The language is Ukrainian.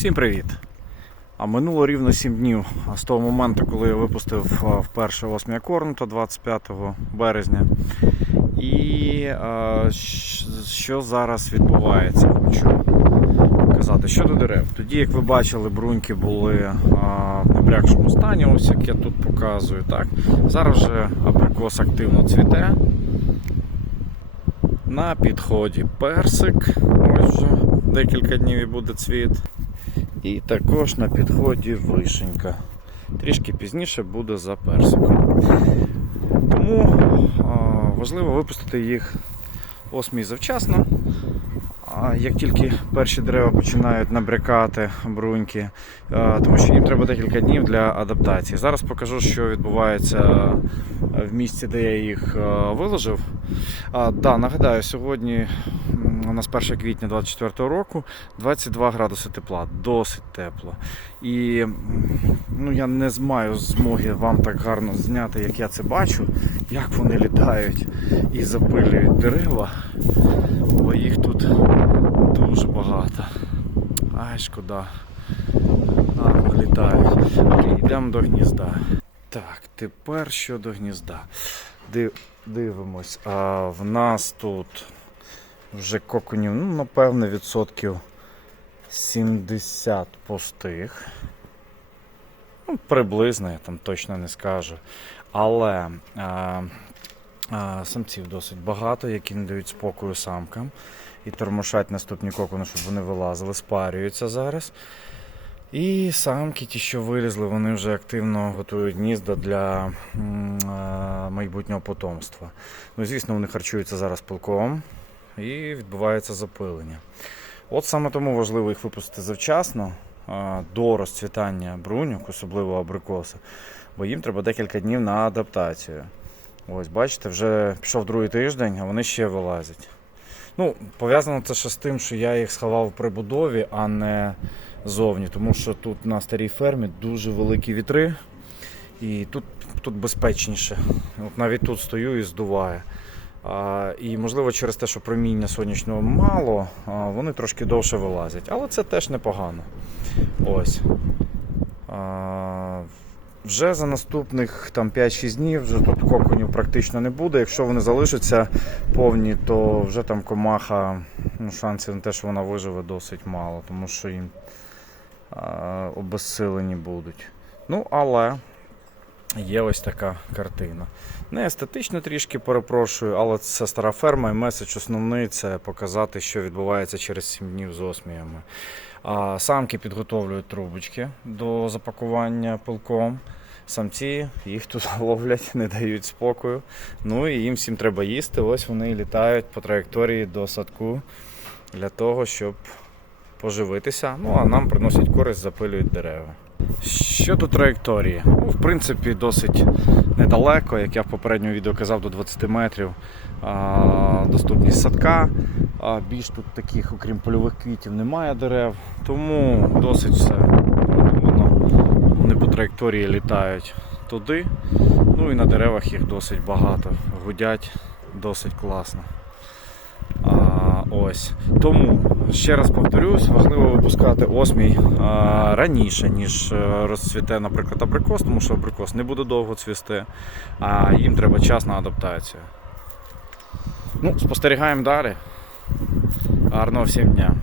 Всім привіт! А минуло рівно 7 днів з того моменту, коли я випустив вперше осмій акорнута 25 березня. І що зараз відбувається, хочу казати. Щодо дерев. Тоді, як ви бачили, бруньки були в набрякшому стані, ось як я тут показую. Так? Зараз вже абрикос активно цвіте. На підході персик. Ось вже декілька днів і буде цвіт. І також на підході вишенька. Трішки пізніше буде за персиком. Тому важливо випустити їх осмій завчасно. Як тільки перші дерева починають набрякати бруньки, тому що їм треба декілька днів для адаптації. Зараз покажу, що відбувається в місці, де я їх виложив. Да, нагадаю, сьогодні у нас 1 квітня 24 року 22 градуси тепла, досить тепло. І ну, я не маю змоги вам так гарно зняти, як я це бачу, як вони літають і запилюють дерева, бо їх тут дуже багато. Ай, шкода. Гарно літають. Йдемо до гнізда. Так, тепер щодо гнізда. Див, дивимось. А, в нас тут вже коконів, ну, напевне, відсотків 70 пустих. Ну, приблизно, я там точно не скажу. Але а, а, самців досить багато, які не дають спокою самкам і тормошать наступні кокони, щоб вони вилазили, спарюються зараз. І самки, ті, що вилізли, вони вже активно готують гнізда для е, майбутнього потомства. Ну, звісно, вони харчуються зараз пилком і відбувається запилення. От саме тому важливо їх випустити завчасно до розцвітання бруньок, особливо абрикоса, бо їм треба декілька днів на адаптацію. Ось, бачите, вже пішов другий тиждень, а вони ще вилазять. Ну, пов'язано це ще з тим, що я їх сховав при будові, а не зовні, тому що тут на старій фермі дуже великі вітри, і тут, тут безпечніше. От навіть тут стою і здуває. І можливо через те, що проміння сонячного мало, вони трошки довше вилазять. Але це теж непогано. Ось. Вже за наступних там 5-6 днів вже тут коконів практично не буде. Якщо вони залишаться повні, то вже там комаха, ну, шансів на те, що вона виживе, досить мало, тому що їм а, обезсилені будуть. Ну, але є ось така картина. Не естетично трішки перепрошую, але це стара ферма і меседж основний це показати, що відбувається через 7 днів з осміями. А самки підготовлюють трубочки до запакування пилком. Самці їх тут ловлять, не дають спокою. Ну і їм всім треба їсти. Ось вони літають по траєкторії до садку для того, щоб поживитися. Ну а нам приносять користь, запилюють дерева. Щодо траєкторії, ну, в принципі, досить недалеко, як я в попередньому відео казав, до 20 метрів а, доступність садка. А, більш тут таких, окрім польових квітів, немає дерев, тому досить все продумано. Вони по траєкторії літають туди. Ну і на деревах їх досить багато. Гудять досить класно. А, ось. Тому, ще раз повторюсь, важливо випускати осмій раніше, ніж е, розцвіте, наприклад, абрикос, тому що абрикос не буде довго цвісти, а їм треба час на адаптацію. Ну, спостерігаємо далі. Гарного всім дня.